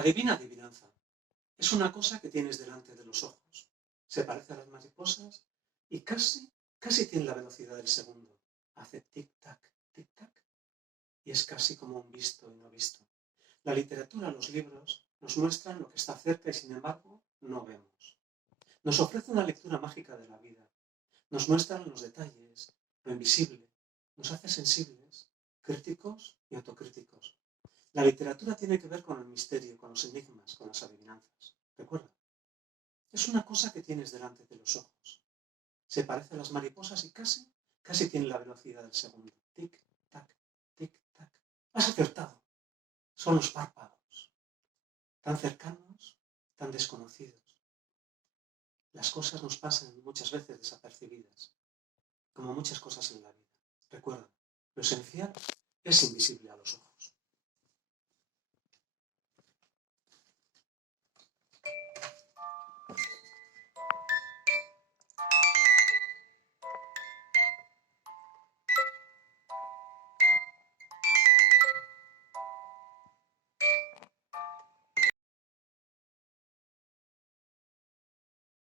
Adivina adivinanza. Es una cosa que tienes delante de los ojos. Se parece a las mariposas y casi tiene la velocidad del segundo. Hace tic-tac, tic-tac y es casi como un visto y no visto. La literatura, los libros, nos muestran lo que está cerca y sin embargo no vemos. Nos ofrece una lectura mágica de la vida. Nos muestran los detalles, lo invisible. Nos hace sensibles, críticos y autocríticos. La literatura tiene que ver con el misterio, con los enigmas, con las adivinanzas. Recuerda, es una cosa que tienes delante de los ojos. Se parece a las mariposas y casi tiene la velocidad del segundo. Tic, tac, tic, tac. Has acertado. Son los párpados. Tan cercanos, tan desconocidos. Las cosas nos pasan muchas veces desapercibidas, como muchas cosas en la vida. Recuerda, lo esencial es invisible a los ojos.